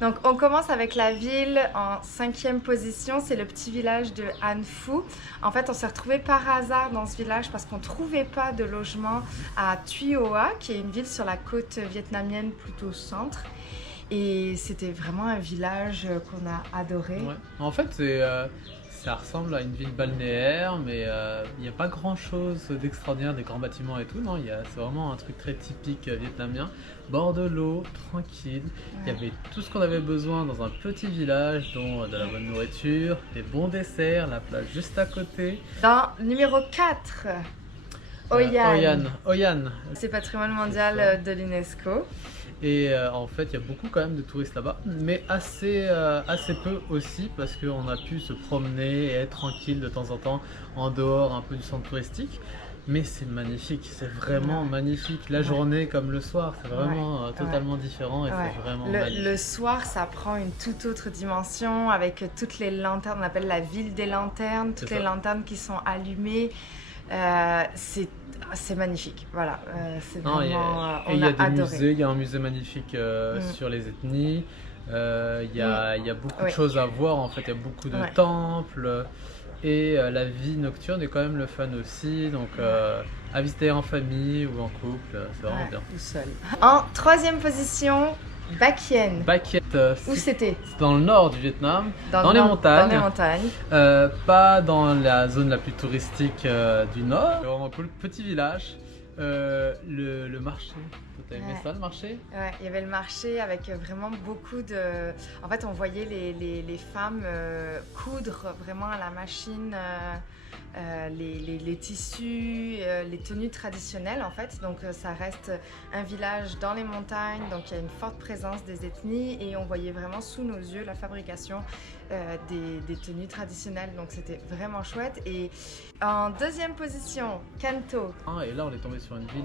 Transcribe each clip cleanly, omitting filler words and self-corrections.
Donc on commence avec la ville en 5e position, c'est le petit village de An Phu. En fait, on s'est retrouvé par hasard dans ce village parce qu'on ne trouvait pas de logement à Tuy Hoa, qui est une ville sur la côte vietnamienne plutôt au centre. Et c'était vraiment un village qu'on a adoré. Ouais. En fait, ça ressemble à une ville balnéaire, mais il n'y a pas grand-chose d'extraordinaire, des grands bâtiments et tout. Non, c'est vraiment un truc très typique vietnamien. Bord de l'eau, tranquille. Il y avait tout ce qu'on avait besoin dans un petit village, dont de la bonne nourriture, des bons desserts, la plage juste à côté. Dans numéro 4, Hoi An. Hoi An. C'est patrimoine mondial de l'UNESCO. Et en fait, il y a beaucoup quand même de touristes là-bas, mais assez peu aussi parce qu'on a pu se promener et être tranquille de temps en temps en dehors un peu du centre touristique. Mais c'est magnifique, c'est vraiment magnifique. La journée comme le soir, c'est vraiment totalement différent et c'est vraiment magnifique. Le soir, ça prend une toute autre dimension avec toutes les lanternes, on appelle la ville des lanternes, toutes les lanternes qui sont allumées. C'est magnifique, voilà. C'est vraiment, il y a des adoré. musées, il y a un musée magnifique sur les ethnies. Il y a beaucoup de choses à voir en fait, il y a beaucoup de temples. Et la vie nocturne est quand même le fun aussi, donc à visiter en famille ou en couple, c'est vraiment bien. Ou seul. En 3e position, Bac Yen. Bac Yen, Où c'était? c'est dans le nord du Vietnam, dans les montagnes. Dans les montagnes. Pas dans la zone la plus touristique du nord. C'est vraiment cool, petit village. Le marché, t'as aimé ça le marché? Ouais, il y avait le marché avec vraiment beaucoup de... En fait, on voyait les femmes coudre vraiment à la machine les tissus, les tenues traditionnelles en fait. Donc ça reste un village dans les montagnes, donc il y a une forte présence des ethnies et on voyait vraiment sous nos yeux la fabrication des tenues traditionnelles. Donc c'était vraiment chouette. Et en 2e position, Can Tho. Et là on est tombé sur une ville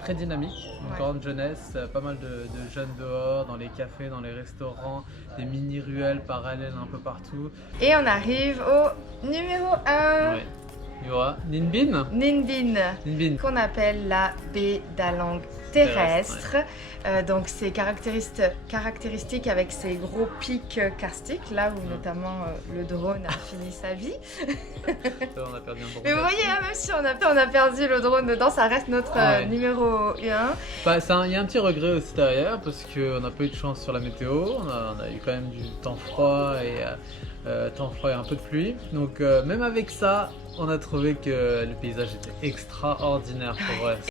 très dynamique, une grande jeunesse, pas mal de jeunes dehors, dans les cafés, dans les restaurants, des mini-ruelles parallèles un peu partout. Et on arrive au numéro 1. Ouais. Il y aura Ninh Binh. Ninh Binh, qu'on appelle la baie d'Alang terrestre. Donc c'est caractéristique avec ses gros pics karstiques, là où notamment le drone a fini sa vie. On a perdu un drone. Mais vous voyez, hein, même si on a perdu le drone dedans, ça reste notre numéro 1. Il y a un petit regret aussi derrière parce qu'on n'a pas eu de chance sur la météo. On a eu quand même du temps froid et un peu de pluie. Donc même avec ça, on a trouvé que le paysage était extraordinaire pour vrai.